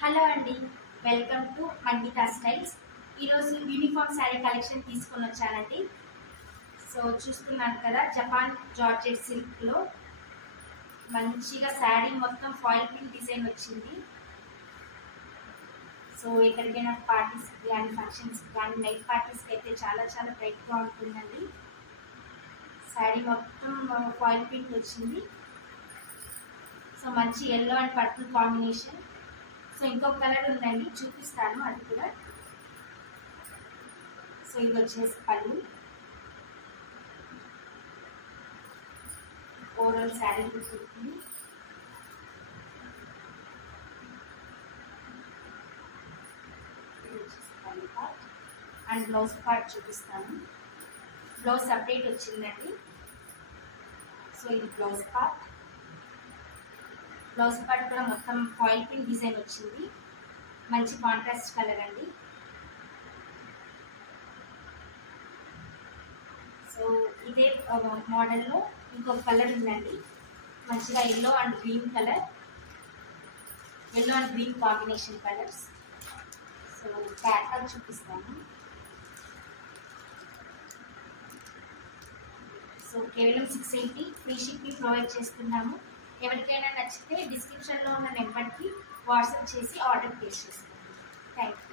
Hello అండి, welcome to మంగితా styles. ఈరోజు uniform sari collection తీసుకొని వచ్చానండి. సో చూస్తున్నాను కదా, జపాన్ జార్జెట్ సిల్క్లో మంచిగా శారీ మొత్తం ఫాయిల్ ప్రింట్ డిజైన్ వచ్చింది. సో ఎక్కడికైనా పార్టీస్కి కానీ ఫంక్షన్స్కి కానీ నైట్ పార్టీస్కి అయితే చాలా చాలా బ్రైట్గా ఉంటుందండి. శారీ మొత్తం ఫాయిల్ ప్రింట్ వచ్చింది. సో మంచి yellow and purple combination. So ఇంకొక కలర్ ఉందండి, చూపిస్తాను అది కూడా. సో ఇది వచ్చేసి పళ్ళు. ఓవరాల్ శారీ చూస్తుంది. ఇది వచ్చేసి పళ్ళు పార్ట్ అండ్ బ్లౌజ్ పార్ట్ చూపిస్తాను. బ్లౌజ్ సపరేట్ వచ్చిందండి. సో ఇది బ్లౌజ్ పార్ట్. బ్లౌజ్ పార్ట్ కూడా మొత్తం ఫాయిల్ ప్రింట్ డిజైన్ వచ్చింది. మంచి కాంట్రాస్ట్ కలర్ అండి. సో ఇదే మోడల్లో ఇంకొక కలర్ ఉందండి, మంచిగా yellow and green colour, yellow and green combination colours. So catalogue చూపిస్తాను. సో కేవలం 680 ఫ్రీ షిప్పింగ్ ప్రొవైడ్ చేస్తున్నాము. ఎవరికైనా నచ్చితే డిస్క్రిప్షన్లో ఉన్న నెంబర్కి వాట్సాప్ చేసి ఆర్డర్ ప్లేస్ చేసుకోండి. Thank you.